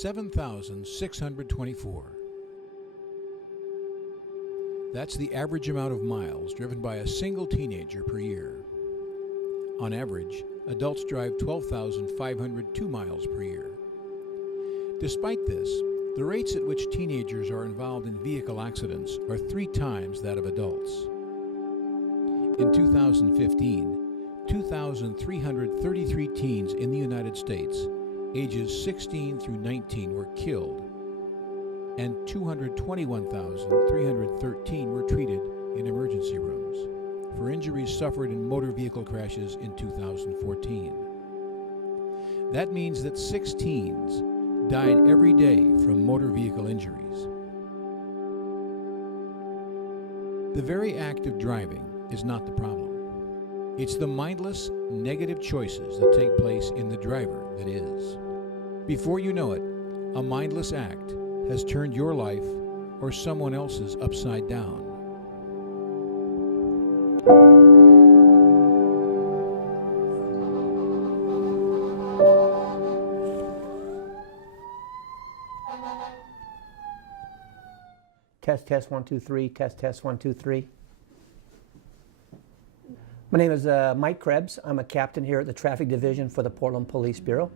7,624. That's the average amount of miles driven by a single teenager per year. On average, adults drive 12,502 miles per year. Despite this, the rates at which teenagers are involved in vehicle accidents are 3 times that of adults. In 2015, 2,333 teens in the United States, ages 16 through 19, were killed, and 221,313 were treated in emergency rooms for injuries suffered in motor vehicle crashes in 2014. That means that 6 teens died every day from motor vehicle injuries. The very act of driving is not the problem. It's the mindless, negative choices that take place in the driver that is. Before you know it, a mindless act has turned your life or someone else's upside down. Test 1 2 3. Test 1 2 3. My name is Mike Krebs. I'm a captain here at the Traffic Division for the Portland Police Bureau.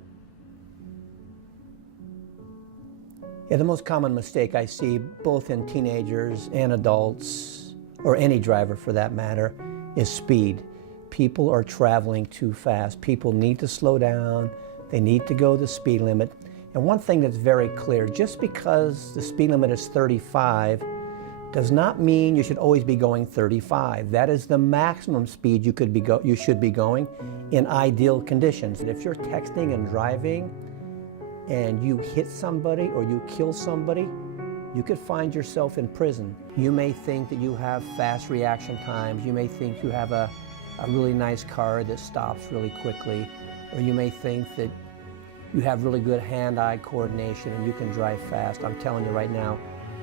Yeah, the most common mistake I see both in teenagers and adults, or any driver for that matter, is speed. People are traveling too fast. People need to slow down. They need to go the speed limit. And one thing that's very clear, just because the speed limit is 35 does not mean you should always be going 35. That is the maximum speed you should be going in ideal conditions. And if you're texting and driving and you hit somebody or you kill somebody, you could find yourself in prison. You may think that you have fast reaction times. You may think you have a really nice car that stops really quickly. Or you may think that you have really good hand-eye coordination and you can drive fast. I'm telling you right now,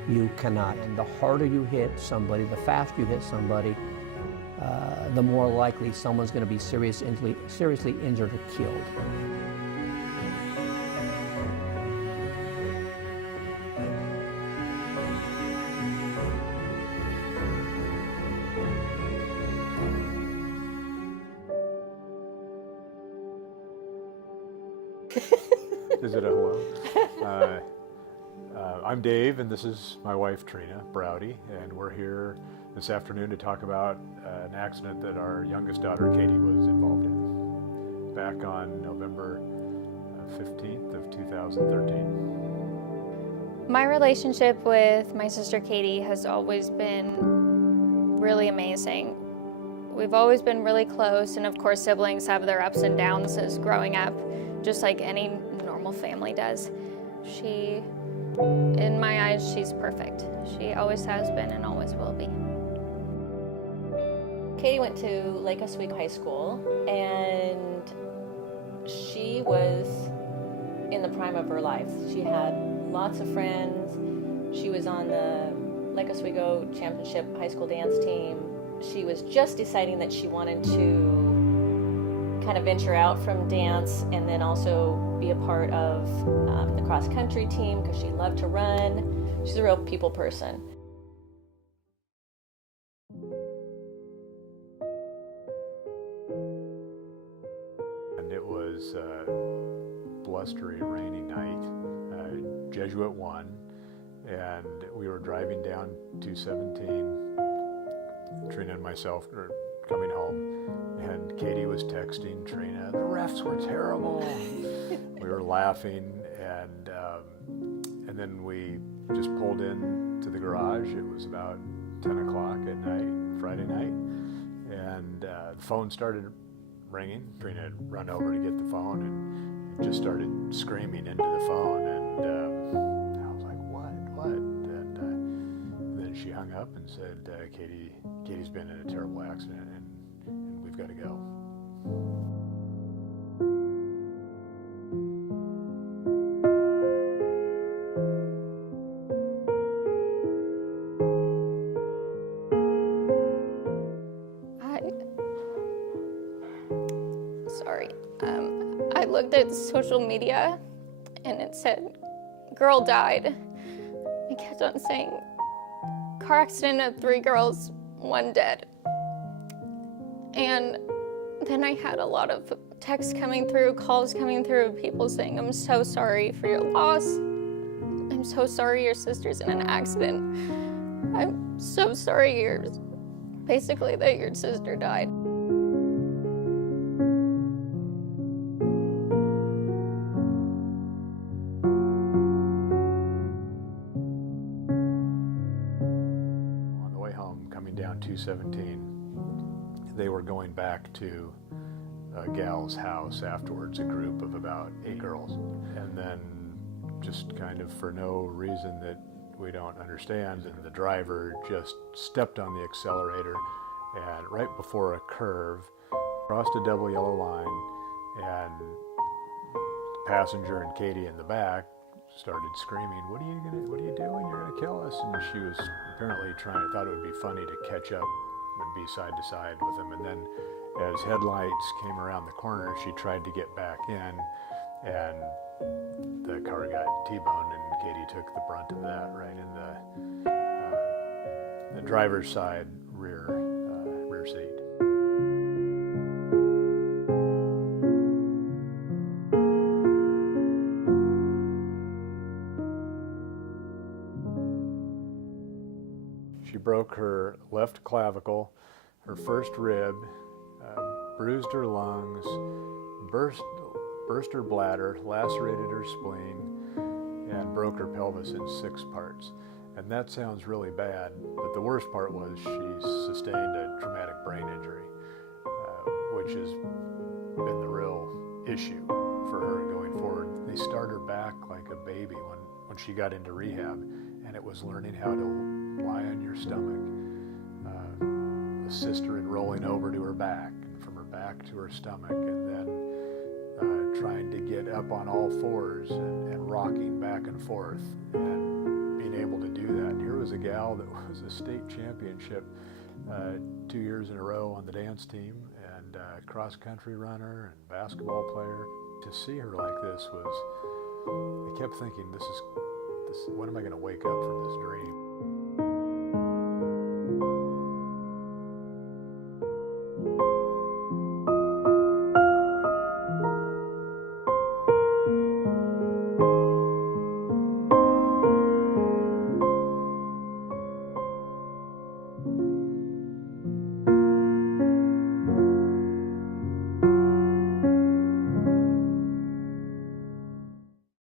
you cannot. And the harder you hit somebody, the faster you hit somebody, the more likely someone's going to be seriously injured or killed. Is it a hello? I'm Dave, and this is my wife, Trina Browdy, and we're here this afternoon to talk about an accident that our youngest daughter, Katie, was involved in back on November 15th of 2013. My relationship with my sister Katie has always been really amazing. We've always been really close, and of course siblings have their ups and downs as growing up, just like any normal family does. In my eyes, she's perfect. She always has been and always will be. Katie went to Lake Oswego High School, and she was in the prime of her life. She had lots of friends. She was on the Lake Oswego Championship high school dance team. She was just deciding that she wanted to kind of venture out from dance and then also be a part of the cross-country team because she loved to run. She's a real people person. And it was a blustery, rainy night, Jesuit 1, and we were driving down 217, Trina and myself were coming home, and Katie was texting Trina, "The refs were terrible." We were laughing, and then we just pulled in to the garage. It was about 10 o'clock at night, Friday night, and the phone started ringing. Trina had run over to get the phone and just started screaming into the phone, and I was like, what? And then she hung up and said, Katie's been in a terrible accident, and we've got to go. I looked at social media and it said girl died. I kept on saying, car accident of 3 girls, 1 dead. And then I had a lot of texts coming through, calls coming through, people saying, I'm so sorry for your loss. I'm so sorry your sister's in an accident. I'm so sorry basically that your sister died. On the way home, coming down 217, they were going back to a gal's house afterwards, a group of about 8 girls. And then just kind of for no reason that we don't understand, and the driver just stepped on the accelerator and right before a curve, crossed a double yellow line, and the passenger and Katie in the back started screaming, what are you doing? You're gonna kill us. And she was apparently thought it would be funny to catch up and be side to side with him. And then as headlights came around the corner, she tried to get back in, and the car got T-boned, and Katie took the brunt of that right in the driver's side rear seat. She broke her left clavicle, her first rib, bruised her lungs, burst her bladder, lacerated her spleen, and broke her pelvis in 6 parts. And that sounds really bad, but the worst part was she sustained a traumatic brain injury, which has been the real issue for her going forward. They started her back like a baby when she got into rehab, and it was learning how to lie on your stomach, assist her in rolling over to her back, and from her back to her stomach, and then trying to get up on all 4s and rocking back and forth and being able to do that. And here was a gal that was a state championship 2 years in a row on the dance team, and cross-country runner and basketball player. To see her like this was, I kept thinking, when am I going to wake up from this dream?